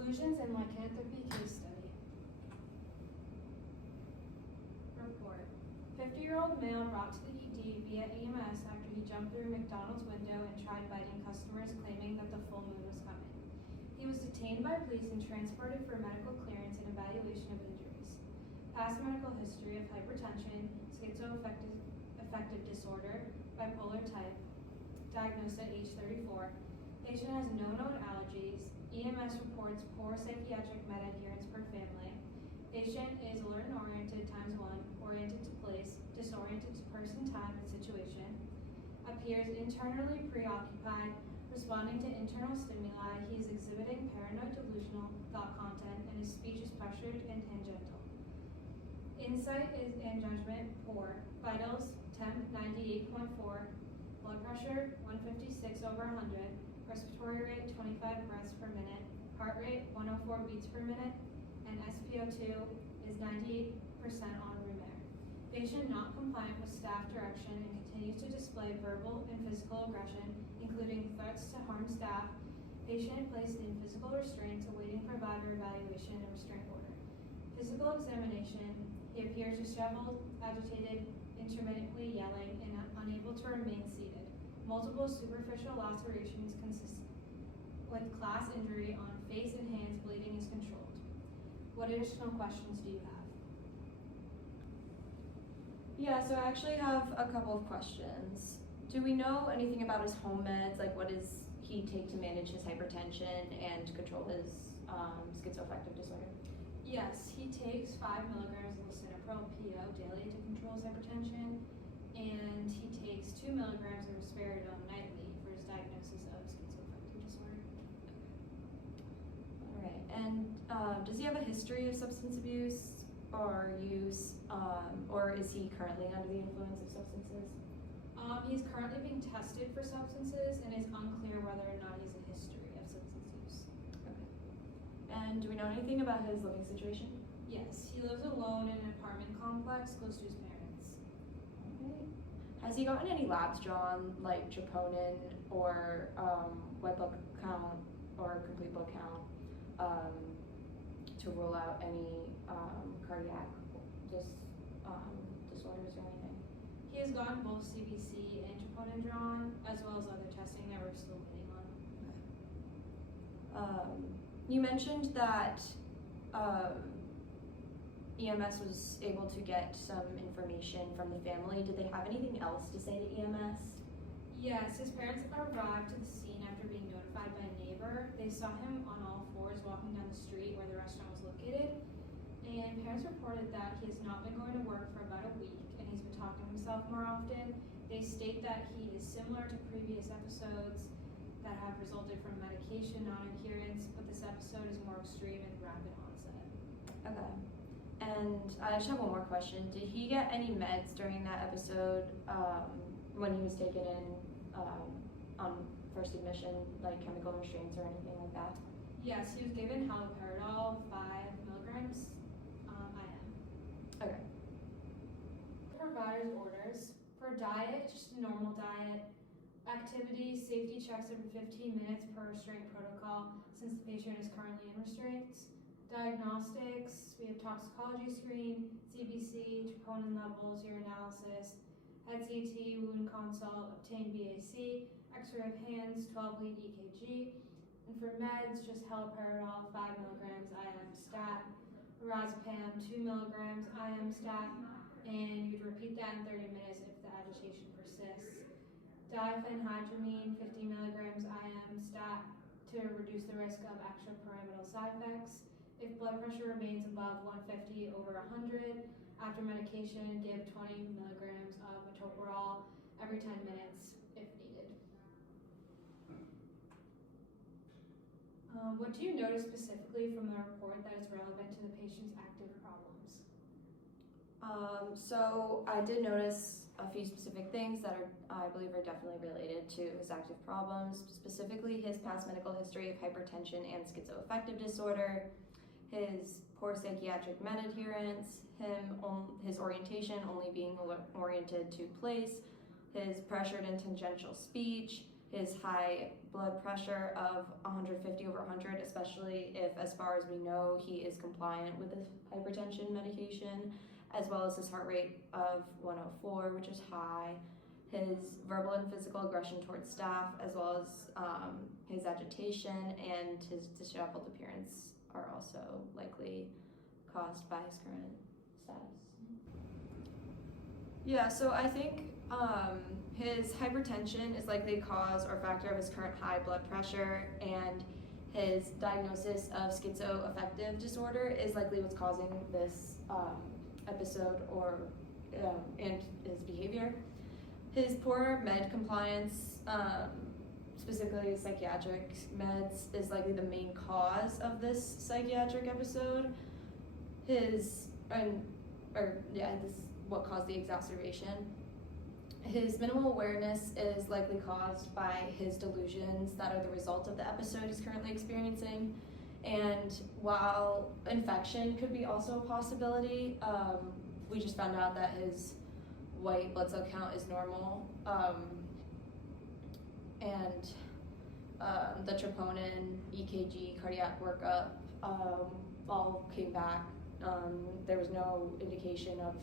Delusions and Lycanthropy case study. Report. 50-year-old male brought to the ED via EMS after he jumped through a McDonald's window and tried biting customers, claiming that the full moon was coming. He was detained by police and transported for medical clearance and evaluation of injuries. Past medical history of hypertension, schizoaffective disorder, bipolar type, diagnosed at age 34. Patient has no known allergies. EMS reports poor psychiatric med adherence per family. Patient is alert and oriented ×1, oriented to place, disoriented to person, time, and situation. Appears internally preoccupied, responding to internal stimuli. He is exhibiting paranoid delusional thought content, and his speech is pressured and tangential. Insight is and judgment poor. Vitals temp 98.4, blood pressure 156/100, respiratory rate 25 breaths per minute, heart rate 104 beats per minute, and SpO2 is 98% on room air. Patient not compliant with staff direction and continues to display verbal and physical aggression, including threats to harm staff. Patient placed in physical restraints awaiting provider evaluation and restraint order. Physical examination, he appears disheveled, agitated, intermittently yelling, and unable to remain seated. Multiple superficial lacerations consistent with class injury on face and hands. Bleeding is controlled. What additional questions do you have? Yeah, so I actually have a couple of questions. Do we know anything about his home meds? Like, what does he take to manage his hypertension and control his schizoaffective disorder? Yes, he takes 5 milligrams of lisinopril PO daily to control his hypertension, and he takes 2 milligrams of risperidone nightly for his diagnosis of schizoaffective disorder. All right, and does he have a history of substance abuse or use, or is he currently under the influence of substances? He's currently being tested for substances and is unclear whether or not he has a history of substance use. Okay. And do we know anything about his living situation? Yes, he lives alone in an apartment complex close to his parents. Okay. Has he gotten any labs drawn, like troponin or white blood count or complete blood count, to rule out any cardiac disorders or anything? He has gotten both CBC and troponin drawn, as well as other testing that we're still waiting on. You mentioned that EMS was able to get some information from the family. Did they have anything else to say to EMS? Yes, his parents arrived to the scene after being notified by a neighbor. They saw him on all fours walking down the street where the restaurant was located, and parents reported that he has not been going to work for about a week, and he's been talking to himself more often. They state that he is similar to previous episodes that have resulted from medication non-adherence, but this episode is more extreme and rapid onset. Okay. And I just have one more question. Did he get any meds during that episode when he was taken in on first admission, like chemical restraints or anything like that? Yes, he was given haloperidol 5 milligrams IM. Okay. Provider's orders. For diet, just a normal diet. Activity, safety checks every 15 minutes per restraint protocol since the patient is currently in restraints. Diagnostics, we have toxicology screen, CBC, troponin levels, urinalysis, head CT, wound consult, obtain BAC, x-ray of hands, 12-lead EKG. And for meds, just haloperidol 5 milligrams IM stat, lorazepam 2 milligrams IM stat, and you'd repeat that in 30 minutes if the agitation persists. Diphenhydramine 50 milligrams IM stat to reduce the risk of extrapyramidal side effects. If blood pressure remains above 150/100 after medication, give 20 milligrams of metoprolol every 10 minutes if needed. What do you notice specifically from the report that is relevant to the patient's active problems? So I did notice a few specific things that I believe are definitely related to his active problems, specifically his past medical history of hypertension and schizoaffective disorder, his poor psychiatric med adherence, his orientation only being oriented to place, his pressured and tangential speech, his high blood pressure of 150 over 100, especially if, as far as we know, he is compliant with the hypertension medication, as well as his heart rate of 104, which is high, his verbal and physical aggression towards staff, as well as his agitation and his disheveled appearance are also likely caused by his current status. Yeah, so I think his hypertension is likely a cause or factor of his current high blood pressure, and his diagnosis of schizoaffective disorder is likely what's causing this episode and his behavior. His poor med compliance, specifically psychiatric meds, is likely the main cause of this psychiatric episode. This what caused the exacerbation. His minimal awareness is likely caused by his delusions that are the result of the episode he's currently experiencing. And while infection could be also a possibility, we just found out that his white blood cell count is normal, and the troponin, EKG, cardiac workup all came back. There was no indication of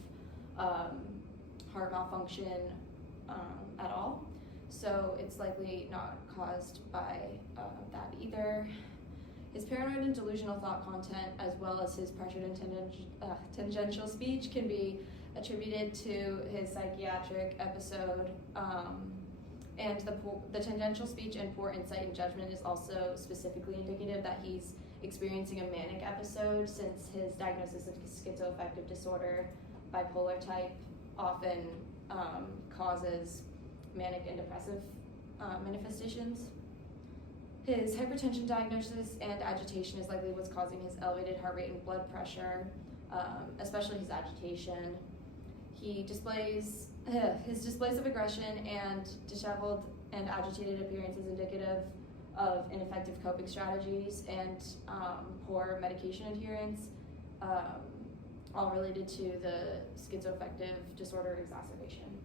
heart malfunction at all, so it's likely not caused by that either. His paranoid and delusional thought content, as well as his pressured and tangential speech, can be attributed to his psychiatric episode, and the tangential speech and poor insight and judgment is also specifically indicative that he's experiencing a manic episode, since his diagnosis of schizoaffective disorder, bipolar type, often causes manic and depressive manifestations. His hypertension diagnosis and agitation is likely what's causing his elevated heart rate and blood pressure, especially his agitation. His displays of aggression and disheveled and agitated appearance is indicative of ineffective coping strategies and poor medication adherence, all related to the schizoaffective disorder exacerbation.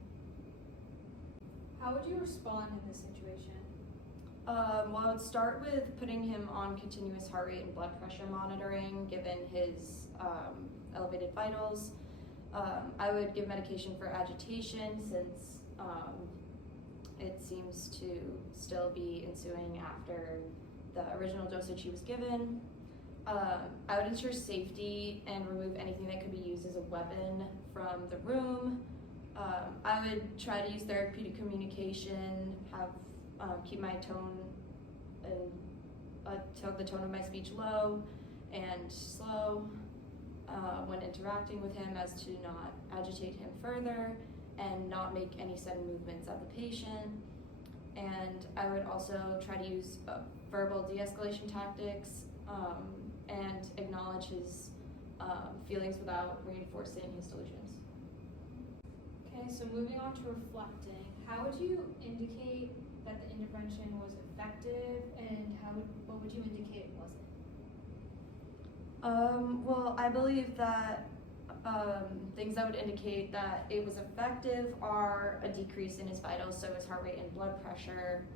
How would you respond in this situation? Well, I would start with putting him on continuous heart rate and blood pressure monitoring, given his elevated vitals. I would give medication for agitation, since it seems to still be ensuing after the original dosage he was given. I would ensure safety and remove anything that could be used as a weapon from the room. I would try to use therapeutic communication, keep my tone and the tone of my speech low and slow when interacting with him, as to not agitate him further and not make any sudden movements at the patient. And I would also try to use verbal de-escalation tactics and acknowledge his feelings without reinforcing his delusions. Okay, so moving on to reflecting, how would you indicate that the intervention was effective, and what would you indicate it wasn't? Well, I believe that things that would indicate that it was effective are a decrease in his vitals, so his heart rate and blood pressure,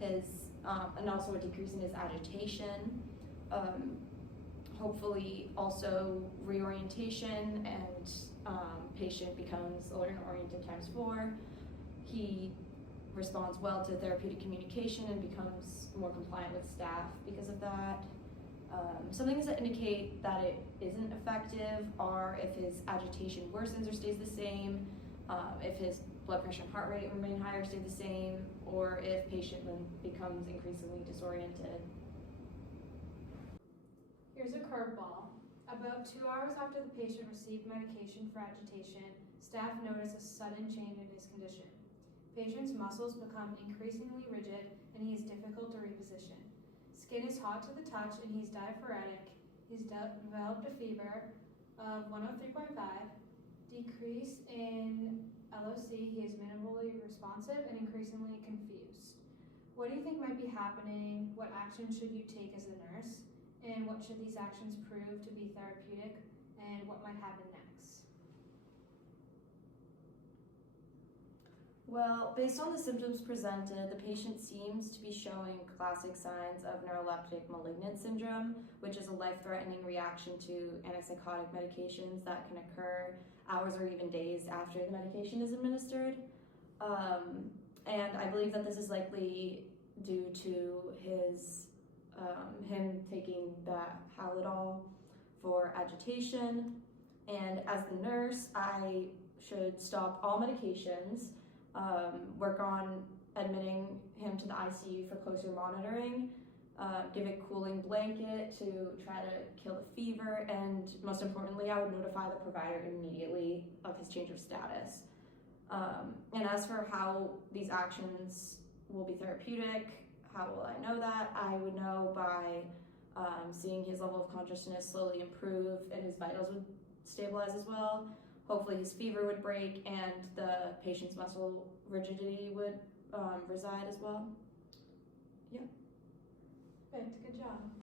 and also a decrease in his agitation. Hopefully also reorientation, and patient becomes alert and oriented times 4. He responds well to therapeutic communication and becomes more compliant with staff because of that. Some things that indicate that it isn't effective are if his agitation worsens or stays the same, if his blood pressure and heart rate remain high or stay the same, or if patient becomes increasingly disoriented. Here's a curveball. About 2 hours after the patient received medication for agitation, staff noticed a sudden change in his condition. Patient's muscles become increasingly rigid, and he is difficult to reposition. Skin is hot to the touch, and he's diaphoretic. He's developed a fever of 103.5, decrease in LOC, he is minimally responsive and increasingly confused. What do you think might be happening? What action should you take as a nurse? And what should these actions prove to be therapeutic? And what might happen next? Well, based on the symptoms presented, the patient seems to be showing classic signs of neuroleptic malignant syndrome, which is a life-threatening reaction to antipsychotic medications that can occur hours or even days after the medication is administered. And I believe that this is likely due to him taking the Halidol for agitation. And as the nurse, I should stop all medications, work on admitting him to the ICU for closer monitoring, give a cooling blanket to try to kill the fever, and most importantly, I would notify the provider immediately of his change of status. And as for how these actions will be therapeutic, how will I know that? I would know by seeing his level of consciousness slowly improve and his vitals would stabilize as well. Hopefully his fever would break and the patient's muscle rigidity would reside as well. Good job.